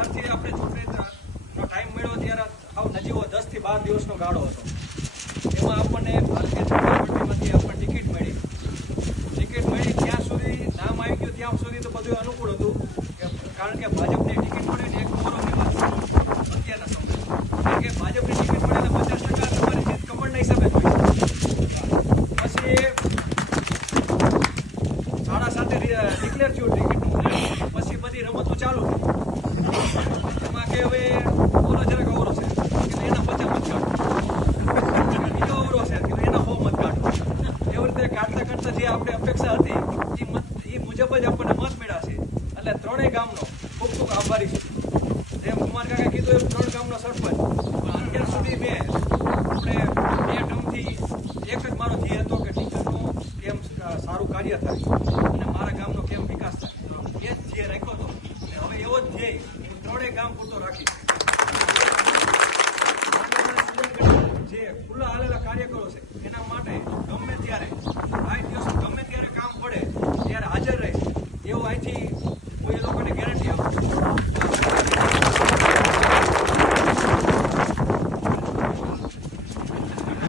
જ્યારથી આપણે ચૂંટણીનો ટાઈમ મળ્યો ત્યારે આવ નજીવો 10 થી 12 દિવસનો ગાળો હતો. એમાં આપણને ભારતીય જનતા પાર્ટીમાંથી આપણને ટિકિટ મળી ત્યાં સુધી નામ આવી ગયું ત્યાં સુધી તો બધું અનુકૂળ હતું, કારણ કે ભાજપની ટિકિટ મળે ને એક ગૌરવની વાત અત્યારના સમય, કારણ કે ભાજપની ટિકિટ મળે ને 50% તમારી જીત કમળના હિસાબે જ હોય. પછી 7:30 ડિક્લેર થયું ટિકિટનું, પછી બધી રમતો ચાલુ થઈ. એમાં કે હવે ઓલો જરાક અવરો છે કે એના 50 મત કાઢો, બીજો અવરો છે કે એના 100 મત કાઢો. એવી રીતે કાઢતા કાઢતા જે આપણે અપેક્ષા હતી એ મુજબ જ આપણને મત મળ્યા છે. એટલે ત્રણેય ગામનો ખૂબ ખૂબ આભારી છું. જેમ કુમાર કાકા કીધું એમ 3 ગામનો સરપંચ, પણ અત્યાર સુધી મેં આપણે 2 ટર્મથી એક જ મારો ધ્યેય હતો કે ટીચરનું કેમ સારું કાર્ય થાય અને મારા ગામ